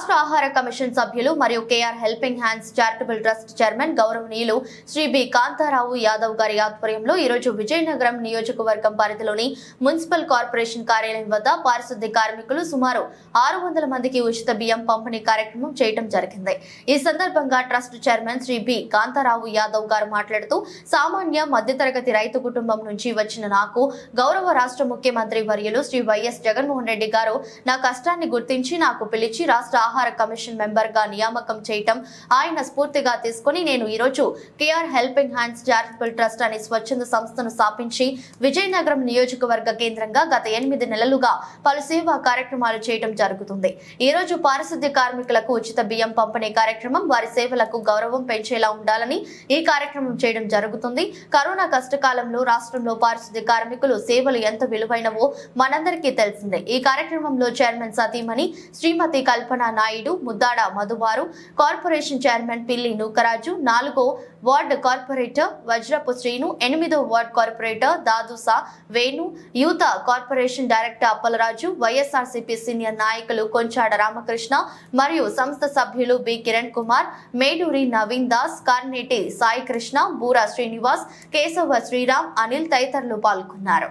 రాష్ట్ర ఆహార కమిషన్ సభ్యులు మరియు KR helping hands charitable trust chairman గౌరవనీయులు శ్రీ బి కాంతారావు యాదవ్ గారి ఆధ్వర్యంలో ఈ రోజు విజయనగరం నియోజకవర్గం పరిధిలోని మున్సిపల్ కార్పొరేషన్ కార్యాలయం వద్ద పారిశుద్ధ్య కార్మికులు సుమారు 600 మందికి ఉచిత బియ్యం పంపిణీ కార్యక్రమం చేయడం జరిగింది। ఈ సందర్భంగా trust chairman Shri B Kantharao Yadav గారు మాట్లాడుతూ సామాన్య మధ్యతరగతి రైతు కుటుంబం నుంచి వచ్చిన నాకు గౌరవ రాష్ట్ర ముఖ్యమంత్రి వర్యులు శ్రీ వైఎస్ జగన్మోహన్ రెడ్డి గారు నా కష్టాన్ని గుర్తించి నాకు పిలిచి రాష్ట్ర ఆహార కమిషన్ మెంబర్ గా నియామకం చేయటం ఆయన స్ఫూర్తిగా తీసుకుని నేను ఈ రోజు KR helping hands charitable trust అనే స్వచ్ఛంద సంస్థను స్థాపించి విజయనగరం నియోజకవర్గ కేంద్రంగా గత 8 నెలలుగా పలు సేవా కార్యక్రమాలు చేయడం జరుగుతుంది। ఈ రోజు పారిశుద్ధ్య కార్మికులకు ఉచిత బియ్యం పంపిణీ కార్యక్రమం వారి సేవలకు గౌరవం పెంచేలా ఉండాలని ఈ కార్యక్రమం చేయడం జరుగుతుంది। కరోనా కష్టకాలంలో రాష్ట్రంలో పారిశుద్ధ్య కార్మికులు సేవలు ఎంత విలువైనవో మనందరికీ తెలిసిందే। ఈ కార్యక్రమంలో చైర్మన్ సతీమణి శ్రీమతి కల్పన నాయుడు, ముద్దాడ మధువారు, కార్పొరేషన్ చైర్మన్ పిల్లి నూకరాజు, 4వ వార్డు కార్పొరేటర్ వజ్రపు శ్రీను, 8వ ward corporator Dadusa Venu, youth corporation director Appalaraju, YSRCP senior నాయకులు కొంచాడ రామకృష్ణ మరియు సంస్థ సభ్యులు బి కిరణ్ కుమార్, మేడూరి నవీన్ దాస్, కార్నేటి సాయి కృష్ణ, బూరా శ్రీనివాస్, కేశవ శ్రీరామ్, అనిల్ తదితరులు పాల్గొన్నారు।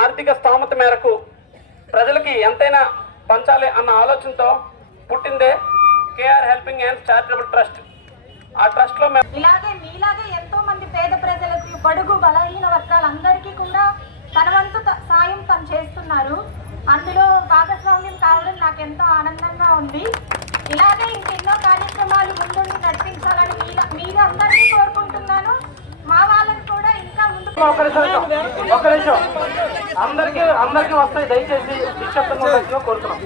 ఆర్థిక స్థోమత మేరకు ప్రజలకి ఎంతైనా పంచాలి అన్న ఆలోచనతో పుట్టిందే KR helping hands charitable trust. ఆ ట్రస్ట్ లో ఇలాగే మీలాగే ఎంతో మంది పేద ప్రజలకు, బడుగు బలహీన వర్గాలందరికీ కూడా తన వంతు సాయం తను చేస్తున్నారు। అందులో భాగస్వామ్యం కావడం నాకు ఎంతో ఆనందంగా ఉంది। ఇలాగే ఇంకెన్నో కార్యక్రమాలు ముందుండి నడిపించాలని మీరు అందరినీ కోరుకుంటున్నాను। మా వాళ్ళని కూడా ఇంకా ముందుకు అందరికీ వస్తాయి, దయచేసి నిశ్శబ్దంగా కోరుతున్నాం।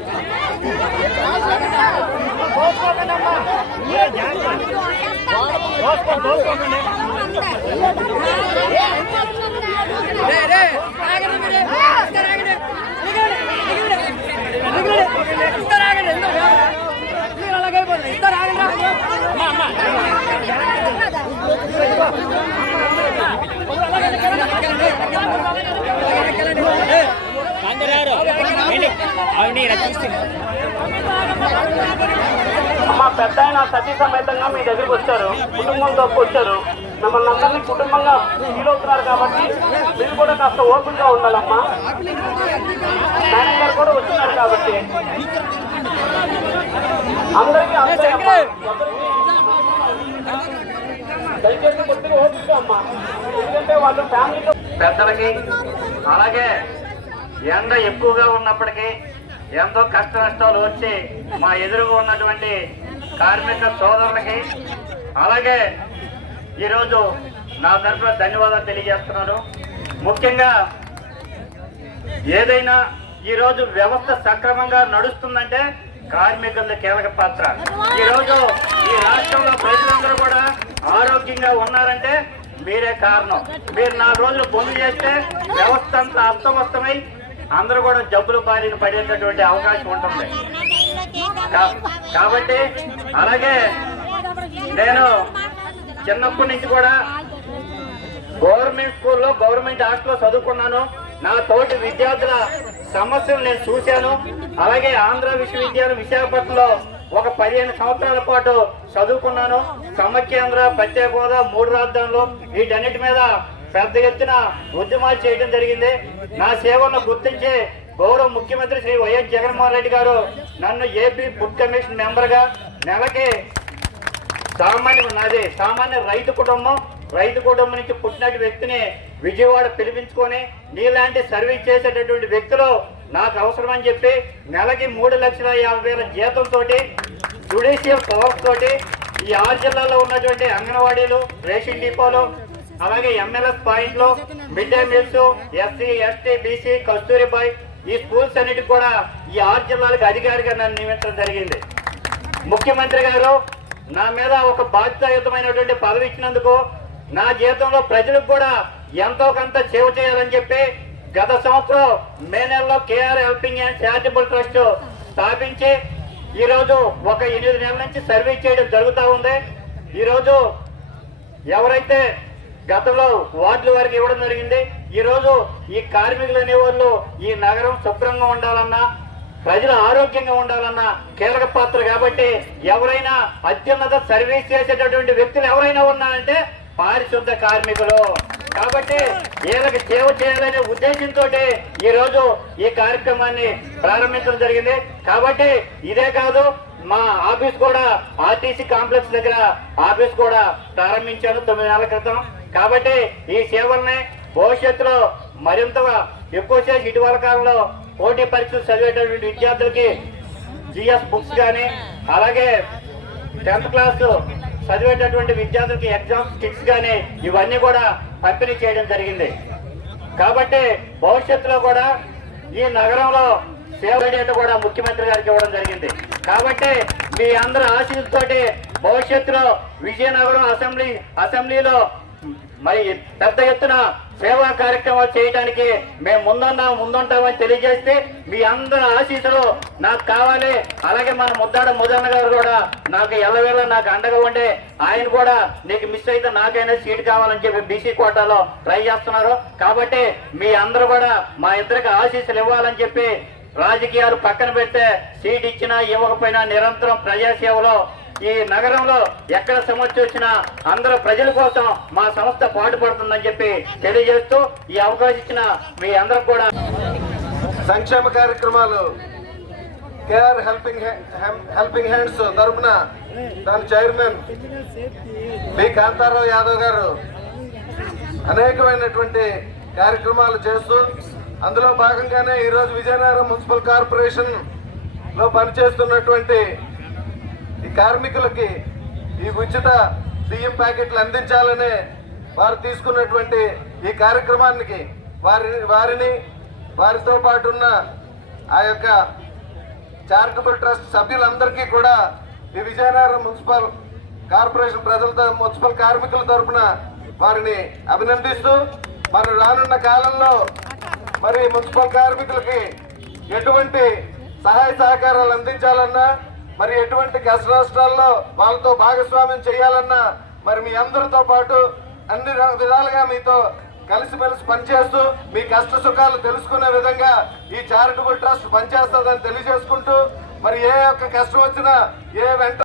అమ్మా పెద్ద ఆయన సతీ సమేతంగా మీ దగ్గరికి వచ్చారు, కుటుంబంతో వచ్చారు, మిమ్మల్ని అందరినీ కుటుంబంగా ఫీల్ అవుతున్నారు కాబట్టి మీరు కూడా కాస్త ఓపెన్గా ఉండాలమ్మా। మేనేజర్ కూడా వచ్చినారు కాబట్టి అందరికీ దయచేసి కొద్దిగా ఓపిక అమ్మా, ఎందుకంటే వాళ్ళు ఫ్యామిలీతో పెద్దలకి అలాగే ఎండ ఎక్కువగా ఉన్నప్పటికీ ఎంతో కష్ట నష్టాలు వచ్చి మా ఎదురుగా ఉన్నటువంటి కార్మిక సోదరులకి అలాగే ఈరోజు నా తరఫున ధన్యవాదాలు తెలియజేస్తున్నాను। ముఖ్యంగా ఏదైనా ఈరోజు వ్యవస్థ సక్రమంగా నడుస్తుందంటే కార్మికుల కీలక పాత్ర। ఈరోజు ఈ రాష్ట్రంలో ప్రజలందరూ కూడా ఆరోగ్యంగా ఉన్నారంటే మీరే కారణం। మీరు 4 రోజులు బంద్ చేస్తే వ్యవస్థ అంతా అస్తమస్తమై అందరూ కూడా జబ్బులు బారిన పడేటటువంటి అవకాశం ఉంటుంది కాబట్టి అలాగే నేను చిన్నప్పటి నుంచి కూడా గవర్నమెంట్ స్కూల్లో, గవర్నమెంట్ హాస్టల్లో చదువుకున్నాను। నా తోటి విద్యార్థుల సమస్యలు నేను చూశాను। అలాగే ఆంధ్ర విశ్వవిద్యాలయం విశాఖపట్నంలో ఒక 15 సంవత్సరాల పాటు చదువుకున్నాను। సమైక్యాంధ్ర, ప్రత్యేక హోదా, 3 రాజధానులు వీటన్నిటి మీద పెద్ద ఎత్తున ఉద్యమాలు చేయడం జరిగింది। నా సేవలను గుర్తించి గౌరవ ముఖ్యమంత్రి శ్రీ వైఎస్ జగన్మోహన్ రెడ్డి గారు నన్ను ఏపీ ఫుడ్ కమిషన్ మెంబర్గా నెలకి సామాన్య రైతు కుటుంబం నుంచి పుట్టినటువంటి వ్యక్తిని విజయవాడ పిలిపించుకొని నీలాంటి సర్వీస్ చేసేటటువంటి వ్యక్తులు నాకు అవసరమని చెప్పి నెలకి 3,50,000 జీతంతో జ్యుడిషియల్ పవర్స్ తోటి ఈ 6 జిల్లాల్లో ఉన్నటువంటి అంగన్వాడీలు, రేషన్ డిపోలు, అలాగే ఎంఎల్ఎస్ పాయింట్లు, mid day meals, SC, ST, BC, Kasturibai ఈ స్కూల్స్ అన్నిటికి కూడా ఈ 6 జిల్లాలకు అధికారిగా నన్ను నియమించడం జరిగింది। ముఖ్యమంత్రి గారు నా మీద ఒక బాధ్యతాయుతమైనటువంటి పదవి ఇచ్చినందుకు నా జీవితంలో ప్రజలకు కూడా ఎంతో కొంత సేవ చేయాలని చెప్పి గత సంవత్సరం మే నెలలో KR helping hands charitable trust స్థాపించి ఈరోజు ఒక 8 నెలల నుంచి సర్వీస్ చేయడం జరుగుతూ ఉంది। ఈరోజు ఎవరైతే గతంలో వార్డుల వారికి ఇవ్వడం జరిగింది, ఈరోజు ఈ కార్మికులు అనేవాళ్ళు ఈ నగరం శుభ్రంగా ఉండాలన్నా, ప్రజలు ఆరోగ్యంగా ఉండాలన్న కీలక పాత్ర. కాబట్టి ఎవరైనా అత్యున్నత సర్వీస్ చేసేటటువంటి వ్యక్తులు ఎవరైనా ఉన్నారంటే పారిశుద్ధ కార్మికులు. కాబట్టి వీళ్ళకి సేవ చేయాలనే ఉద్దేశంతో ఈ రోజు ఈ కార్యక్రమాన్ని ప్రారంభించడం జరిగింది. కాబట్టి ఇదే కాదు, మా ఆఫీస్ కూడా ఆర్టీసీ కాంప్లెక్స్ దగ్గర ఆఫీస్ కూడా ప్రారంభించాను 9 నెలల క్రితం. కాబట్టి ఈ సేవల్ని భవిష్యత్తులో మరింతగా ఎక్కువ చేసి ఇటీవల కాలంలో పోటీ పరీక్షలు చదివేటటువంటి విద్యార్థులకి జిఎస్ బుక్స్ కానీ, అలాగే 10th క్లాస్ చదివేటటువంటి విద్యార్థులకి ఎగ్జామ్స్ కిట్స్ కానీ ఇవన్నీ కూడా పంపిణీ చేయడం జరిగింది. కాబట్టి భవిష్యత్తులో కూడా ఈ నగరంలో సేవ డేటా కూడా ముఖ్యమంత్రి గారికి ఇవ్వడం జరిగింది. కాబట్టి మీ అందరి ఆశీస్సుతోటి భవిష్యత్తులో విజయనగరం అసెంబ్లీలో మరి పెద్ద ఎత్తున సేవా కార్యక్రమాలు చేయడానికి మేము ముందుంటామని తెలియజేస్తే మీ అందరి ఆశీస్సులు నాకు కావాలి. అలాగే మన ముద్దాడ ముదన్న గారు కూడా నాకు ఎల్లవేళ నాకు అండగా ఉండే, ఆయన కూడా నీకు మిస్ అయితే నాకైనా సీట్ కావాలని చెప్పి బీసీ కోటాలో ట్రై చేస్తున్నారు. కాబట్టి మీ అందరూ కూడా మా ఇద్దరికి ఆశీస్సులు ఇవ్వాలని చెప్పి, రాజకీయాలు పక్కన పెడితే సీట్ ఇచ్చినా ఇవ్వకపోయినా నిరంతరం ప్రజాసేవలో ఈ నగరంలో ఎక్కడ సమస్య వచ్చినా అందరూ ప్రజల కోసం మా సంస్థ పాటుపడుతుందని చెప్పి తెలియజేస్తూ ఈ అవకాశం ఇచ్చిన మీ అందరూ కూడా సంక్షేమ కార్యక్రమాలు కేఆర్ హెల్పింగ్ హ్యాండ్స్ తరఫున దాని చైర్మన్ బి కాంతారావు యాదవ్ గారు అనేకమైనటువంటి కార్యక్రమాలు చేస్తూ, అందులో భాగంగానే ఈరోజు విజయనగరం మున్సిపల్ కార్పొరేషన్ లో పనిచేస్తున్నటువంటి ఈ కార్మికులకి ఈ ఉచిత బియ్యం ప్యాకెట్లు అందించాలనే వారు తీసుకున్నటువంటి ఈ కార్యక్రమానికి వారితో పాటు ఉన్న ఆ యొక్క చారిటబుల్ ట్రస్ట్ సభ్యులందరికీ కూడా ఈ విజయనగరం మున్సిపల్ కార్పొరేషన్ మున్సిపల్ కార్మికుల తరఫున వారిని అభినందిస్తూ, మరి రానున్న కాలంలో మరి మున్సిపల్ కార్మికులకి ఎటువంటి సహాయ సహకారాలు అందించాలన్నా, మరి ఎటువంటి కష్ట నష్టాల్లో వాళ్ళతో భాగస్వామ్యం చేయాలన్నా మరి మీ అందరితో పాటు అన్ని విధాలుగా మీతో కలిసిమెలిసి పనిచేస్తూ మీ కష్ట సుఖాలు తెలుసుకునే విధంగా ఈ చారిటబుల్ ట్రస్ట్ పనిచేస్తుందని తెలియజేసుకుంటూ, మరి ఏ ఒక్క కష్టం వచ్చినా వెంట